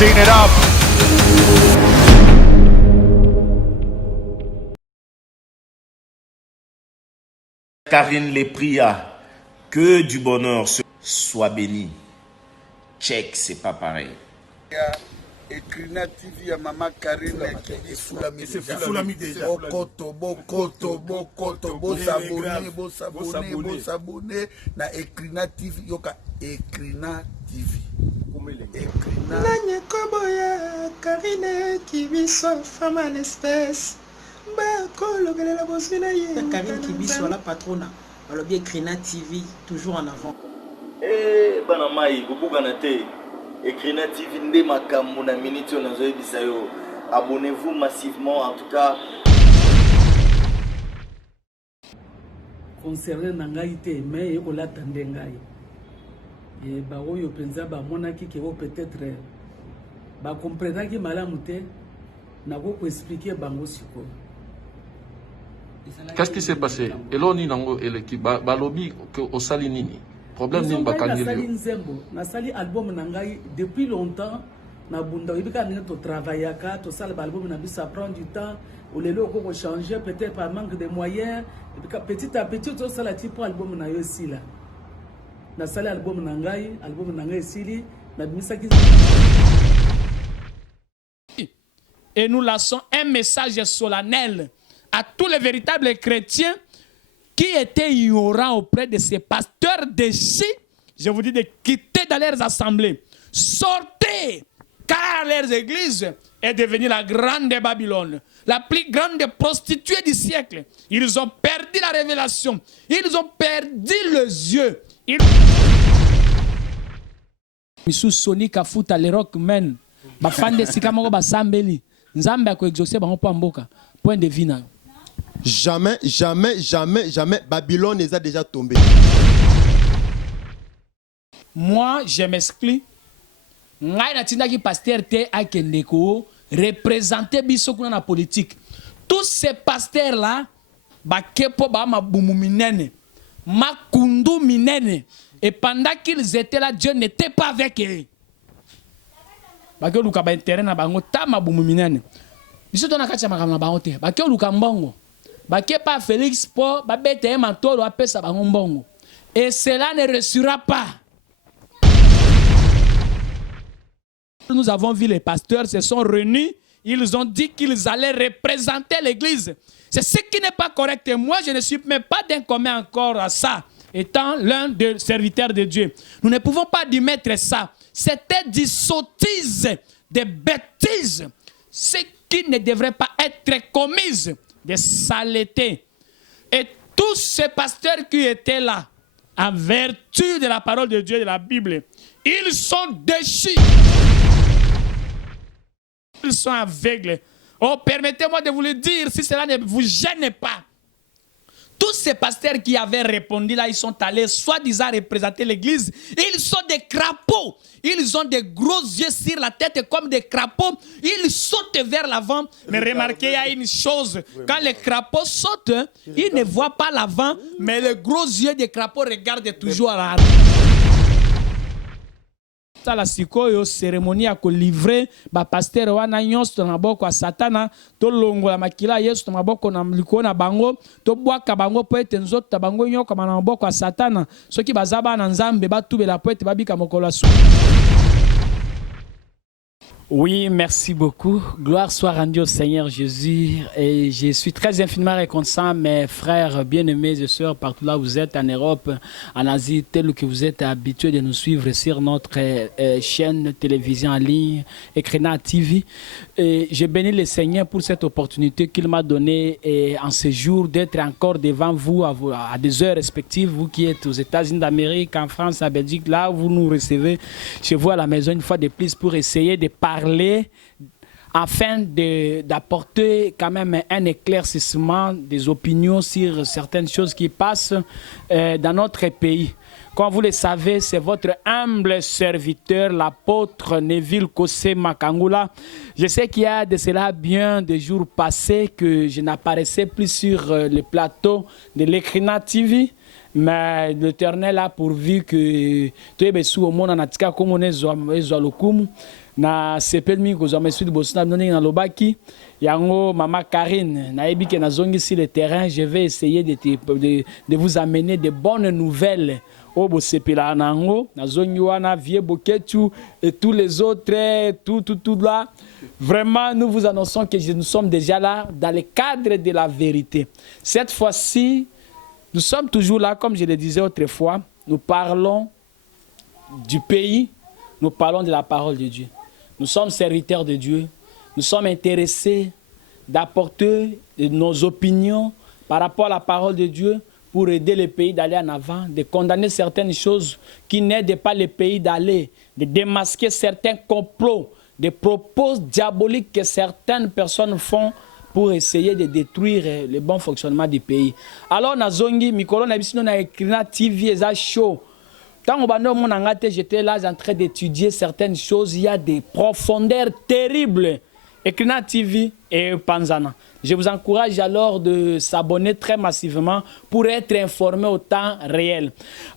mixing it up. Karine Lepria, que du bonheur, sois béni. Check, c'est pas pareil. Ekrina TV ya Mama Karine Fulami déjà. Bokoto, bosabone na Ekrina TV yoka Ekrina TV. Ekrina. Nanye koboya Karine Kibiso femme en espèce. Karine Kibiso la patrona. Alors bien Ekrina TV toujours en avant. Eh banamai bobuganate. Ekrina TV nde makambo na minute on azoe bisayo. Abonnez-vous massivement en tout cas. Concernant nangai te mais eko la tande ngai. Et ba oyo penza ba monaki ke o peut-être ba comprendre ki malamu te na ko expliquer bango siko. Qu'est-ce qui s'est passé? Eloni nango eleki ba lobby que au salinini. Problème ni bakangeli. Na sali album nangai depuis longtemps na bunda ibika ni to travailler ka to sala album na bisa prendre du temps ou les locaux ko changer peut-être par manque de moyens petit à petit to sala type album na yo sila na sali album nangai sili na bisa ki. Et nous lançons un message solennel à tous les véritables chrétiens qui étaient ignorants auprès de ces pasteurs déchus. Je vous dis de quitter dans leurs assemblées. Sortez, car leurs églises est devenue la grande Babylone, la plus grande prostituée du siècle. Ils ont perdu la révélation. Ils ont perdu les yeux. Misu Sonic a foutu les rock men. Bafande sikamoko basambeli. Nzambe ko exaucer bango po mboka. Point de vue na. Jamais Babylone les a déjà tombés. Moi, je m'exclus. Ngai na tindaki pasteur te akendeko représenter biso kuna na politique. Tous ces pasteurs là bakepo ba mabumu minene, makundu minene, et pendant qu'ils étaient là, Dieu n'était pas avec eux. Bake luka ba intérêt na bango ta mabumu minene. Biso tona kacha makama bango te. Bake luka mbongo. Bake pas Félix po ba bete mantolo apesa bango mbongo. Et cela ne réussira pas. Nous avons vu les pasteurs se sont réunis, ils ont dit qu'ils allaient représenter l'église. C'est ce qui n'est pas correct. Et moi, je ne suis même pas d'un commun encore à ça, étant l'un des serviteurs de Dieu. Nous ne pouvons pas y mettre ça. C'était des sottises, des bêtises, ce qui ne devrait pas être commises, des saletés. Et tous ces pasteurs qui étaient là, en vertu de la parole de Dieu et de la Bible, ils sont déchus. Ils sont aveugles. Oh, permettez-moi de vous le dire, si cela ne vous gêne pas. Tous ces pasteurs qui avaient répondu là, ils sont allés soi-disant représenter l'église. Ils sont des crapauds. Ils ont des gros yeux sur la tête comme des crapauds. Ils sautent vers l'avant. Mais remarquez, il y a une chose. Quand les crapauds sautent, ils ne voient pas l'avant, mais les gros yeux des crapauds regardent toujours à l'arrière. La sikoyo cérémonie à livrer ba pasteur wana nyonso to maboko ya satana to longola makila Yesu to maboko na liko na bango to bwaka bango po ete nzoto bango nyoko na maboko ya satana soki bazaba na nzambe batubela po ete babika mokolo asu. Oui, merci beaucoup. Gloire soit rendue au Seigneur Jésus. Et je suis très infiniment reconnaissant, mes frères bien-aimés et sœurs, partout là où vous êtes, en Europe, en Asie, tel que vous êtes habitués de nous suivre sur notre chaîne télévision en ligne, Ekrina TV. Et je bénis le Seigneur pour cette opportunité qu'il m'a donnée en ce jour d'être encore devant vous à des heures respectives, vous qui êtes aux États-Unis d'Amérique, en France, en Belgique, là où vous nous recevez chez vous à la maison une fois de plus pour essayer de parler afin d'apporter quand même un éclaircissement des opinions sur certaines choses qui passent dans notre pays. Comme vous le savez, c'est votre humble serviteur, l'apôtre Neville Kosé Makangula. Je sais qu'il y a de cela bien des jours passés que je n'apparaissais plus sur le plateau de l'Ekrina TV. mais l'Éternel a pourvu que tu es sous au monde en atika comme on est zoalokum na sepelmi ko zama sud bosna noni na lobaki yango mama Karine na ebi ke na zongi sur le terrain. Je vais essayer de vous amener de bonnes nouvelles au bosepela nango na zongi wana vie boketu et tous les autres tout là. Vraiment, nous vous annonçons que nous sommes déjà là dans le cadre de la vérité. Cette fois-ci, nous sommes toujours là, comme je le disais autrefois. Nous parlons du pays, nous parlons de la parole de Dieu. Nous sommes serviteurs de Dieu. Nous sommes intéressés d'apporter nos opinions par rapport à la parole de Dieu pour aider le pays d'aller en avant, de condamner certaines choses qui n'aident pas le pays d'aller, de démasquer certains complots, des propos diaboliques que certaines personnes font pour essayer de détruire le bon fonctionnement du pays. Alors, Nazongi, Mikolo, na Ekrina TV, eza chaud. Quand j'étais là en train d'étudier certaines choses, il y a des profondeurs terribles. Ekrina TV et Panzana. Je vous encourage alors de s'abonner très massivement pour être informé au temps réel.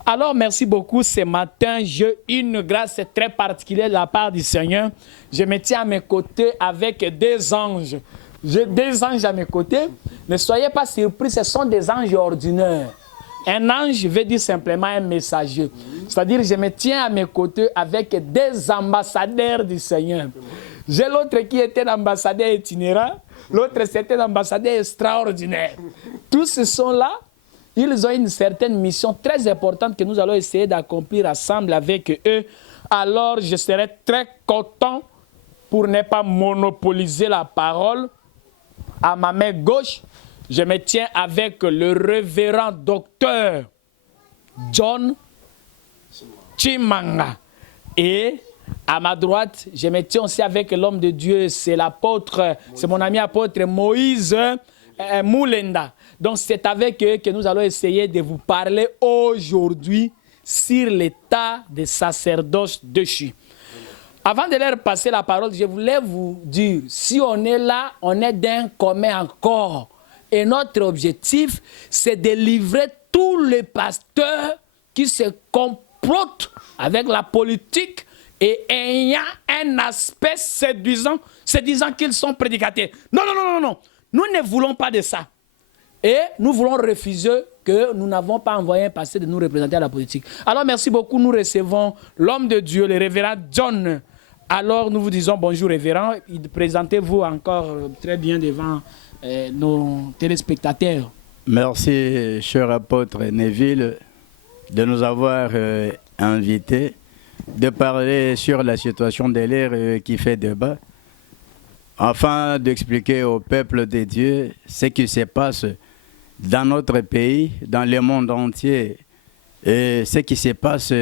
Alors, merci beaucoup. Ce matin, j'ai une grâce très particulière de la part du Seigneur. Je me tiens à mes côtés avec des anges. J'ai des anges à mes côtés. Ne soyez pas surpris, ce sont des anges ordinaires. Un ange veut dire simplement un messager. C'est-à-dire, je me tiens à mes côtés avec des ambassadeurs du Seigneur. J'ai l'autre qui était l'ambassadeur itinérant. L'autre, c'était l'ambassadeur extraordinaire. Tous ce sont là. Ils ont une certaine mission très importante que nous allons essayer d'accomplir ensemble avec eux. Alors, je serai très content pour ne pas monopoliser la parole. À ma main gauche, je me tiens avec le révérend docteur John Chimanga. Et à ma droite, je me tiens aussi avec l'homme de Dieu, c'est l'apôtre, c'est mon ami apôtre Moïse Mulenda. Donc c'est avec eux que nous allons essayer de vous parler aujourd'hui sur l'état des sacerdoces déchus. Avant de leur passer la parole, je voulais vous dire, si on est là, on est d'un commun accord. Et notre objectif, c'est de livrer tous les pasteurs qui se complotent avec la politique et ayant un aspect séduisant qu'ils sont prédicateurs. Non, non, non, non, non. Nous ne voulons pas de ça. Et nous voulons refuser que nous n'avons pas envoyé un pasteur de nous représenter à la politique. Alors, merci beaucoup. Nous recevons l'homme de Dieu, le révérend John. Alors, nous vous disons bonjour, révérend. Présentez-vous encore très bien devant nos téléspectateurs. Merci, cher apôtre Neville, de nous avoir invités, de parler sur la situation de l'air qui fait débat, afin d'expliquer au peuple de Dieu ce qui se passe dans notre pays, dans le monde entier, et ce qui se passe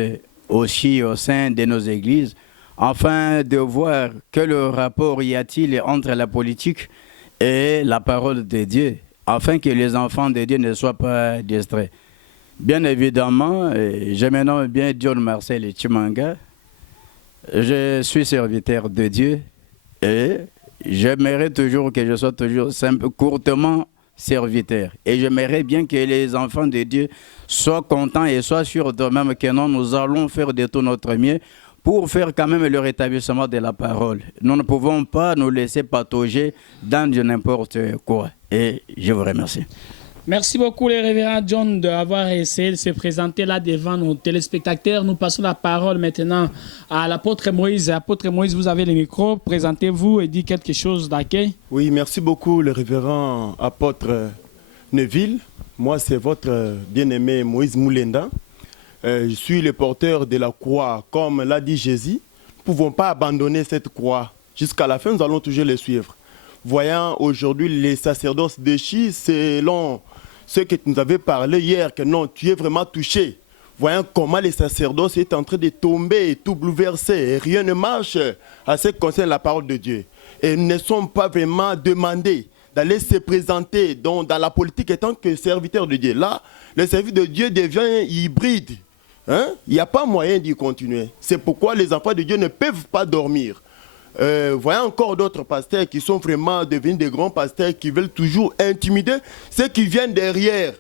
aussi au sein de nos églises, afin de voir quel rapport y a-t-il entre la politique et la parole de Dieu, afin que les enfants de Dieu ne soient pas distraits. Bien évidemment, je me nomme bien John Marcel Chimanga. Je suis serviteur de Dieu et j'aimerais toujours que je sois toujours simple, courtement serviteur. Et j'aimerais bien que les enfants de Dieu soient contents et soient sûrs d'eux-mêmes que non, nous allons faire de tout notre mieux pour faire quand même le rétablissement de la parole. Nous ne pouvons pas nous laisser patauger dans n'importe quoi. Et je vous remercie. Merci beaucoup, le révérend John, d'avoir essayé de se présenter là devant nos téléspectateurs. Nous passons la parole maintenant à l'apôtre Moïse. Apôtre Moïse, vous avez le micro. Présentez-vous et dites quelque chose d'accueil. Oui, merci beaucoup, le révérend apôtre Neville. Moi, c'est votre bien-aimé Moïse Mulenda. Je suis le porteur de la croix. Comme l'a dit Jésus, nous ne pouvons pas abandonner cette croix. Jusqu'à la fin, nous allons toujours les suivre. Voyant aujourd'hui les sacerdoces déchus, selon ce que tu nous avais parlé hier, que non, tu es vraiment touché. Voyant comment les sacerdoces sont en train de tomber et tout bouleverser. Et rien ne marche à ce qui concerne la parole de Dieu. Et nous ne sommes pas vraiment demandés d'aller se présenter dans la politique en tant que serviteur de Dieu. Là, le service de Dieu devient hybride. Hein? Il n'y a pas moyen d'y continuer. C'est pourquoi les enfants de Dieu ne peuvent pas dormir. Voyons encore d'autres pasteurs qui sont vraiment devenus des grands pasteurs qui veulent toujours intimider ceux qui viennent derrière.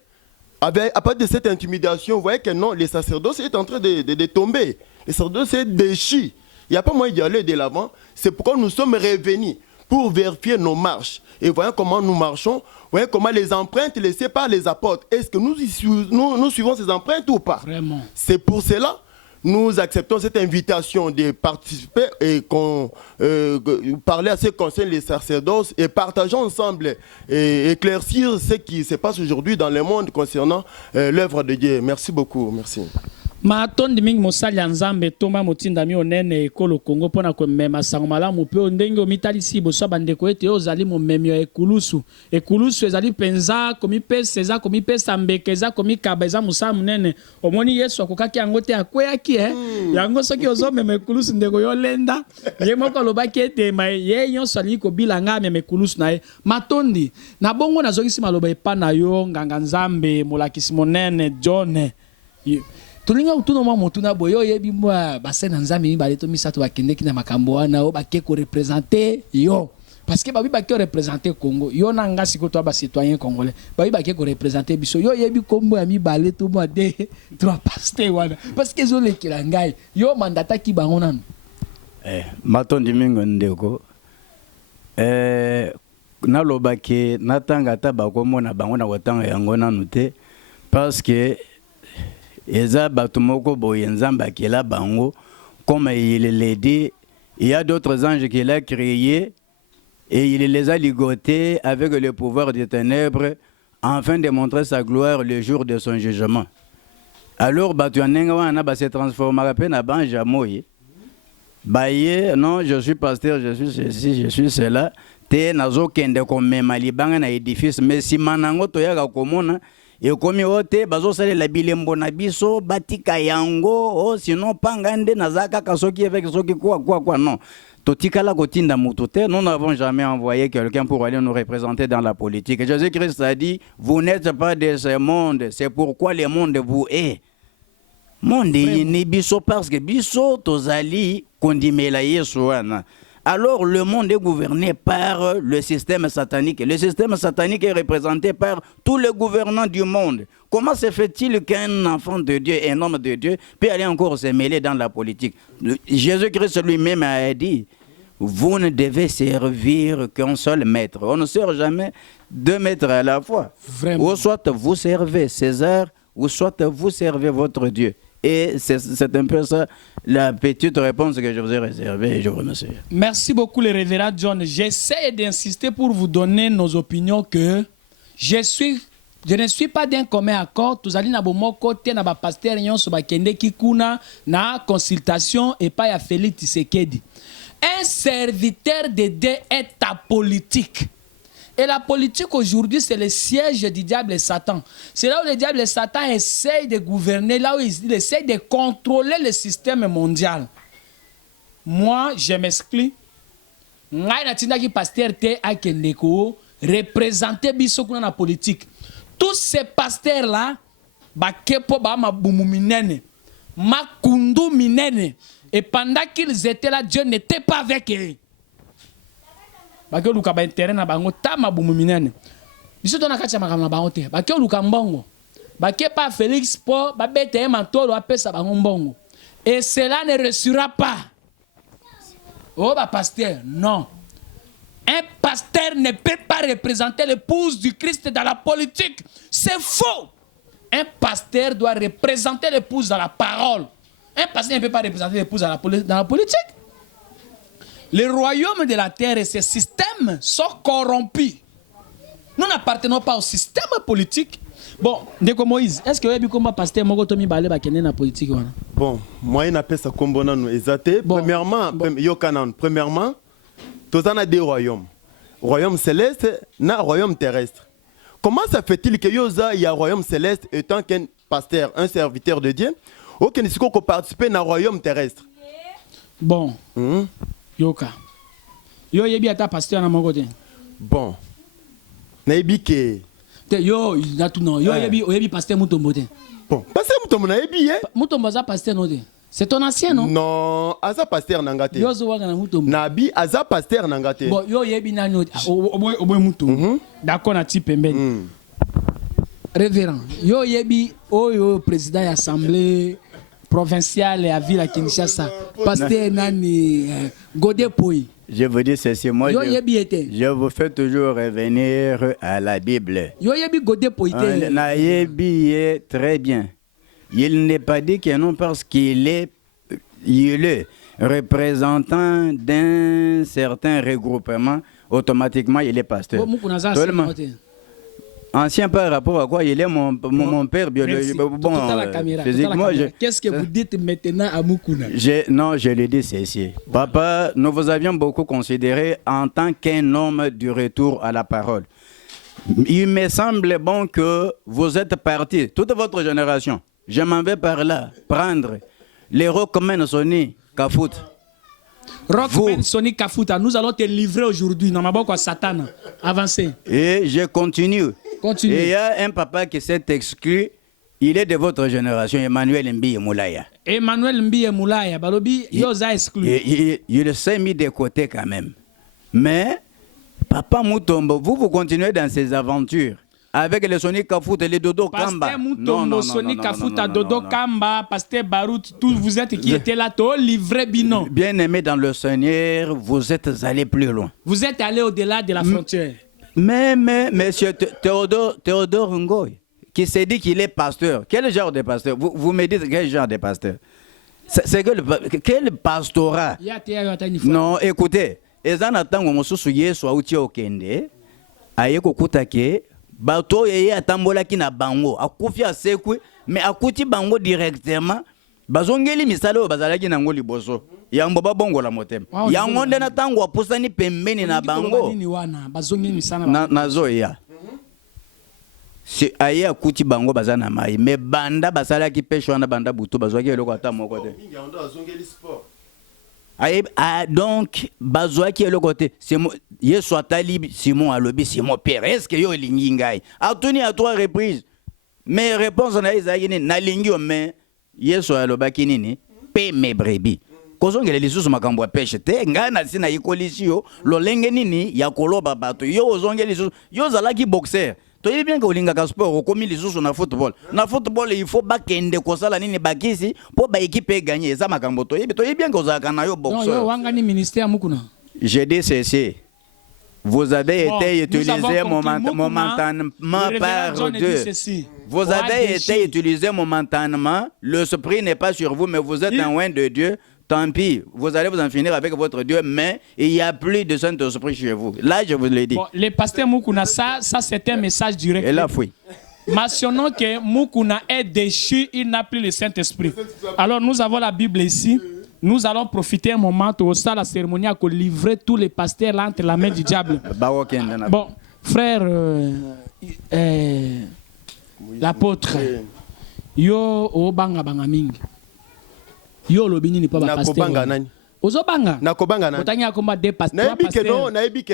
à partir de cette intimidation, vous voyez que non, les sacerdoce est en train de tomber. Les sacerdoce est déchus. Il n'y a pas moyen d'y aller de l'avant. C'est pourquoi nous sommes revenus pour vérifier nos marches. Et voyons comment nous marchons. Voyez comment les empreintes laissées par les apôtres. Est-ce que nous suivons ces empreintes ou pas? Vraiment. C'est pour cela nous acceptons cette invitation de participer et qu'on parler à ce qui concerne les sacerdoces et partageons ensemble et éclaircir ce qui se passe aujourd'hui dans le monde concernant l'œuvre de Dieu. Merci beaucoup. Merci. Matondi mingi mosali ya nzambe tomba motinda mi onene ekolo Kongo pona ko mema sango malamu pe ndenge omitalisi boso bandeko ete ozali momemi ya ekulusu ezali penza komi pesa eza komi pesa mbeke eza komi kaba eza musala munene omoni Yesu akokaki yango te akweyaki yango soki ozomema ekulusu ndeko yolenda ye moko alobaki ete ye nyonso alingi kobila nga amema ekulusu na ye matondi na bongo nazokisi maloba epa na yo nganga nzambe molakisi monene John Tulinga utuno mwa motuna boyo yebi mwa basena nzambe mibale to misato bakendeki na makambo wana o bake ko représenter yo parce que babi bake représenter Congo yo na nga siko to ba citoyen congolais babi bake ko représenter biso yo yebi kombo ya mibale to mwa de trois pasteur wana parce que zo le kilangai yo mandata ki bango nanu matondi mingo ndeko nalobaki natanga ta bakomona bango na kotanga yango nanu te parce que eza bato moko boye nzambe akela bango comme il l'a dit, il y a d'autres anges qu'il a créés et il les a ligotés avec le pouvoir des ténèbres afin de montrer sa gloire le jour de son jugement. Alors bato yanenga wana ba se transformera pe na bange amoye baye non je suis pasteur je suis ceci je suis cela te nazo kende komema libanga na édifice mais si manango toyaka komona et comme ote bazo sale la bilembo na biso batika yango oh sinon pangande nazaka kasoki avec soki quoi non totikala kotinda mutote nous n'avons jamais envoyé quelqu'un pour aller nous représenter dans la politique. Jésus-Christ a dit vous n'êtes pas de ce monde, c'est pourquoi le monde vous est. Monde ni biso parce que biso tozali kondimela Yesu wana. Alors le monde est gouverné par le système satanique. Le système satanique est représenté par tous les gouvernants du monde. Comment se fait-il qu'un enfant de Dieu, un homme de Dieu, peut aller encore se mêler dans la politique? Jésus-Christ lui-même a dit, vous ne devez servir qu'un seul maître. On ne sert jamais deux maîtres à la fois. Vraiment. Ou soit vous servez César, ou soit vous servez votre Dieu. Et c'est un peu ça la petite réponse que je vous ai réservée et je vous remercie. Merci beaucoup le révérend John. J'essaie d'insister pour vous donner nos opinions que je ne suis pas d'un commun accord. Tous allez na bomo côté na ba pasteur nyonso ba kende kikuna na consultation et pas ya Félix Tshisekedi. Un serviteur de Dieu est apolitique. Et la politique aujourd'hui, c'est le siège du diable et Satan. C'est là où le diable et Satan essayent de gouverner, là où il essaye de contrôler le système mondial. Moi, je m'explique. Ngai na tinda ki pasteur te akendeko représenter biso kuna na politique. Tous ces pasteurs là, ba kepo ba mabumu minene, makundu minene. Et pendant qu'ils étaient là, Dieu n'était pas avec eux. Bake luka ba intérêt na bango ta mabumu minene biso to na kati makama na bango te bake luka mbongo bake pa Félix po ba bete mantolo apesa bango mbongo et cela ne réussira pas. Oh ba pasteur non, un pasteur ne peut pas représenter l'épouse du Christ dans la politique, c'est faux. Un pasteur doit représenter l'épouse dans la parole. Un pasteur ne peut pas représenter l'épouse dans la politique. Le royaume de la terre et ses systèmes sont corrompus. Nous n'appartenons pas au système politique. Bon, Ndeko Moïse, est-ce que vous avez comme pasteur Moko Tomi Balé bakene na politique wana? Bon, moi il appelle ça kombona nous exaté. Premièrement, tous en a des royaumes. Royaume céleste, na royaume terrestre. Comment ça fait-il que yoza il y a royaume céleste étant qu'un pasteur, un serviteur de Dieu, aucun nisiko ko participer na royaume terrestre? Bon. Yoka. Yo yebi ata pasteur na moko te. Bon. Na yebi ke. Te yo na tout non. Yo yebi pasteur Mutombo te. Bon, pasteur Mutombo na yebi Mutombo za pasteur no te. C'est ton ancien non? Non, aza pasteur nangate. Yo zo waka na Mutombo. Nabi aza pasteur nangate. Bon, yo yebi na no. Oboy Mutombo. D'accord na ti pembeni. révérend yo yebi oyo président de l'assemblée provinciale à ville à Kinshasa pasteur nani Godé Poi. Je vous dis ceci, moi Yo yebi était. je vous fais toujours revenir à la Bible. Yo yebi Godé Poi te. Na yebi est très bien. Il n'est pas dit que non parce qu'il est représentant d'un certain regroupement, automatiquement il est pasteur. Seulement, ancien par rapport à quoi il est mon père biologique. Bon, physiquement, qu'est-ce que vous dites maintenant à Moukouna? Non, je le dis ceci. Papa, nous vous avions beaucoup considéré en tant qu'un homme du retour à la parole. Il me semble bon que vous êtes parti, toute votre génération. Je m'en vais par là prendre les Rockman Sony Kafout. Rockman Sony Kafuta, nous allons te livrer aujourd'hui dans ma boîte Satan. Avancez. Et je continue. Continue. Et il y a un papa qui s'est exclu. Il est de votre génération, Emmanuel Mbiye Moulaya. Emmanuel Mbiye Moulaya, Balobi, il a exclu. Il s'est mis de côté quand même. Mais, Papa Moutombo, vous continuez dans ces aventures. Avec les Sony Kafuta et les Dodo Kamba. Pasteur Moutombo, Sony Kafuta, Dodo Kamba, Pasteur Barout, tous vous êtes qui étaient là, tout livré binon. Bien aimé dans le Seigneur, vous êtes allé plus loin. Vous êtes allé au-delà de la frontière. Mais, monsieur Théodore Ngoy, qui s'est dit qu'il est pasteur, quel genre de pasteur? Vous me dites quel genre de pasteur? C'est quel pastorat? Non, écoutez, Ezanatan Mosusu Yesu Auti Okende, Ayeko Kutake, bato yeye atambola ki na bango akufi asekwe mais akuti bango directement bazongeli misalo bazalaki na ngoli boso yango babongola motema yango nde na tango apusani pembeni na bango na zoya si aye akuti bango bazana mai mais banda basalaki pesho na banda butu bazwaki eloko ata moko te donc bazwaki eloko te Yesu atali Simon alobi Simon Pierre est-ce que yo lingi ngai atuni à 3 reprises mais réponse na ezaki ni na lingi o mais Yesu alobaki nini pe me brebi kozongela lisusu makambo ya peshe te ngai na sina yikolisi yo lolenge nini ya koloba bato yo ozongela lisusu yo zalaki boxer. Toyebi bien que olingaka sport okomi lisusu na football. Na football il faut bakende kosala nini bakisi po ba équipe gagner eza makambo toyebi bien que ozalaka na yo boxeur. Non yo wangani ministère Mukuna. Je dis ceci. Vous avez été utilisé momentanément par Dieu. Vous avez été utilisé momentanément. Le esprit n'est pas sur vous, mais vous êtes un oint de Dieu. Tant pis, vous allez vous en finir avec votre Dieu, mais il n'y a plus de Saint-Esprit chez vous. Là, je vous l'ai dit. Bon, les pasteurs Mukuna, ça c'est un message direct. Et là, oui. Mentionnons que Mukuna est déchu, il n'a plus le Saint-Esprit. Alors, nous avons la Bible ici. Nous allons profiter un moment au sein de la cérémonie à livrer tous les pasteurs là entre la main du diable. Bon, frère, l'apôtre, yo obanga banga mingi. Yo lobini ni pas pasteur. Ozobanga. Nakobanga nani. Otanya komba deux pasteurs.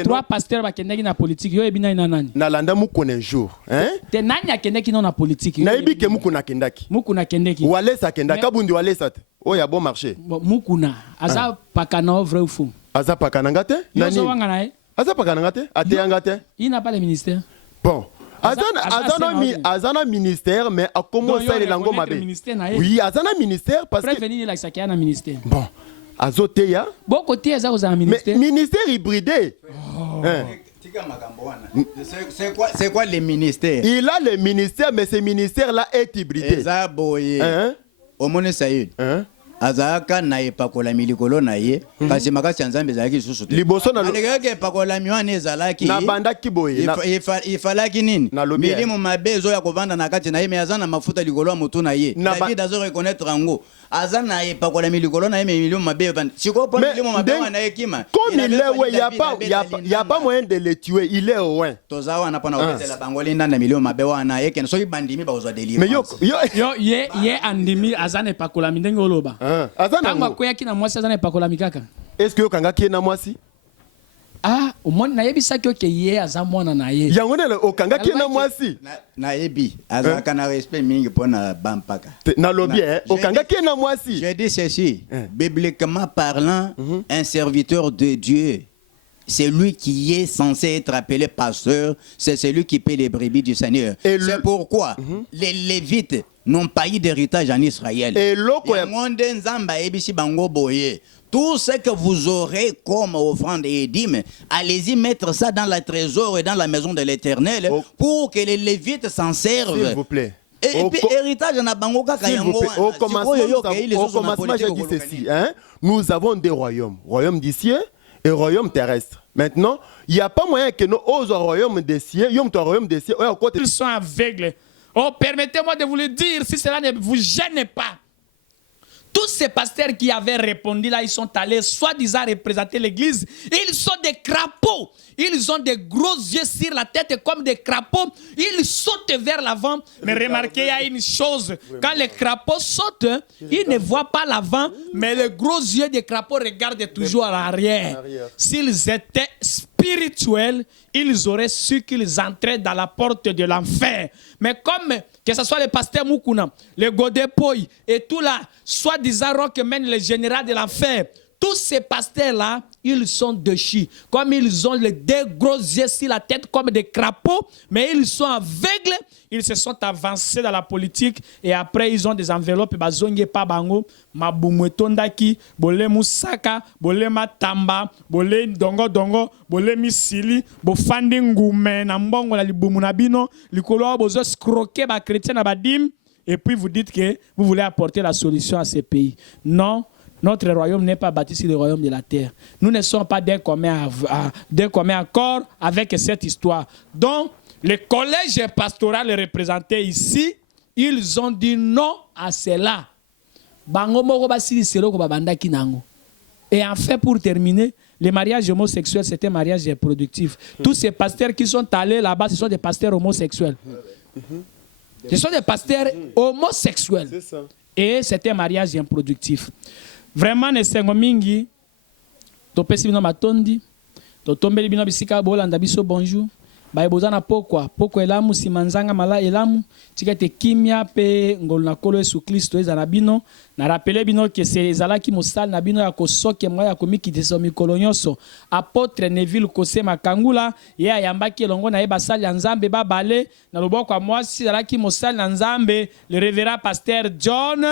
Trois pasteurs bakendaki na politique. Yo ebina ina nani. Na landa mukone jour, hein? Te nani akendaki na politique. Na ebike mukuna kendaki. Mukuna kendaki. Walesa kendaki kabundi walesa te. Oh ya bon marché. Mukuna aza pakana vrai ou faux? Aza pakana ngate? Nani? Yo wanga nae. Aza pakana ngate? Ate ngate? Il n'a pas le ministère. Bon. Azana ministère mais a commencé les langues mabé. Oui, azana ministère parce que prévenir la sakana ministère. Bon. Azoteya. Bon côté aza aux ministère. Mais ministère hybridé. C'est quoi les ministères? Il a le ministère mais ce ministère là est hybridé. Ezaboye. Omone Saïd. Azaka na epakola milikolo na ye kasi makasi nzambe zalaki susu te liboso na ndeke epakola miwane ezalaki na banda kiboye ifalaki nini milimu mabezo ya kovanda na kati na ye me azana mafuta likolo mutu na ye David azo reconnaître ngo azana epakola milikolo na ye me milimu mabe siko po milimu mabe na ekima comme il est ouais y a pas moyen de le tuer il est loin tozawa na pana obezela bangoli ndanda milimu mabe wana yeke so ibandimi ba uzwa deliver mais yo ye andimi azana epakola mindenge oloba Kama koyaki na mwasi azana epakola mikaka. Est-ce que okangaki na mwasi? Ah, omoni na yebi saki oke ye aza mwana na ye. Yango na okangaki na mwasi. Na yebi azaka na respect mingi pona bampaka. Na lobby okangaki na mwasi. Je dis ceci, bibliquement parlant, un serviteur de Dieu c'est lui qui est censé être appelé pasteur, c'est celui qui paie les brebis du Seigneur. C'est pourquoi les Lévites n'ont pas eu d'héritage en Israël. Tout ce que vous aurez comme offrande et dîme, allez-y mettre ça dans le trésor et dans la maison de l'Éternel pour que les Lévites s'en servent. S'il vous plaît. Et puis héritage en Abangoka Kayango. Au commencement, j'ai dit ceci. Hein? Nous avons deux royaumes. Royaume des cieux et royaume terrestre. Maintenant, il n'y a pas moyen que nous aux royaume des cieux, ils sont aveugles. Oh, permettez-moi de vous le dire, si cela ne vous gêne pas. Tous ces pasteurs qui avaient répondu là, ils sont allés soi-disant représenter l'église. Ils sont des crapauds. Ils ont des gros yeux sur la tête comme des crapauds. Ils sautent vers l'avant. Mais remarquez, il y a une chose. Quand les crapauds sautent, ils ne voient pas l'avant, mais les gros yeux des crapauds regardent toujours à l'arrière. S'ils étaient spirituels, ils auraient su qu'ils entraient dans la porte de l'enfer. Mais comme, que ce soit les pasteurs Moukouna, les Godépoy et tout là, soi-disant rock mène les généraux de l'enfer, tous ces pasteurs-là, ils sont déchus. Comme ils ont les deux gros yeux sur la tête comme des crapauds, mais ils sont aveugles, ils se sont avancés dans la politique et après ils ont des enveloppes, bazonge pa bango, mabumwetondaki, bolé musaka, bolé matamba, bolé dongo dongo, bolé misili, bofandi ngume na mbongo la libumu na bino, likolo bozo scroquer ba chrétien na badim et puis vous dites que vous voulez apporter la solution à ces pays. Non. Notre royaume n'est pas bâti sur le royaume de la terre. Nous ne sommes pas d'un commun accord avec cette histoire. Donc, le collège pastoral représenté ici, ils ont dit non à cela. Et enfin, pour terminer, les mariages homosexuels, c'est un mariage productif. Tous ces pasteurs qui sont allés là-bas, ce sont des pasteurs homosexuels. Ce sont des pasteurs homosexuels. Et c'est un mariage improductif. Vraiment, nesengo mingi, to pesi bino matondi, to tombeli bino bisika bolanda biso bonjour. Ba ebozana pokwa elamu simanzanga mala elamu, tikete kimia pe ngolo na kolo Yesu Kristo ezana bino, na rappeler bino que c'est ezalaki mosal na bino ya kosoke mwa ya komikitisa mikolo nyonso. Apôtre Neville Kosema Kangula, ye ayambaki elongo na ye basali ya Nzambe babale, na loboko ya mwasi ezalaki mosal na Nzambe, le révérend pasteur John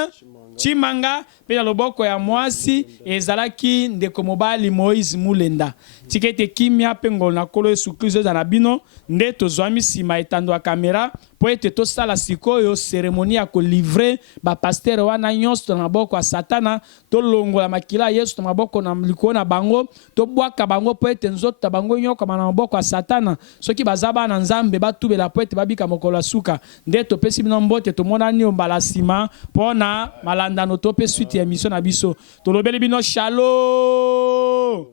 Chimanga, pe na loboko ya mwasi ezalaki ndeko mobali Moïse Mulenda. Tikete kimia pe ngolo na kolo Yesu Kristo ezana bino, nde tozwami sima etando ya kamera po ete tosala sikoyo cérémonie ya kolivre bapastere wana nyonso na maboko ya satana, tolongola makila Yesu na maboko na likolo na bango, tobwaka bango po ete nzoto na bango nyokama na maboko ya satana. Soki baza bana Nzambe batubela po ete babika mokolo ya suka. Nde topesi bino mbote tomonani mbala nsima mpona malandano tope suite ya émission na biso. Tolobeli bino shalom.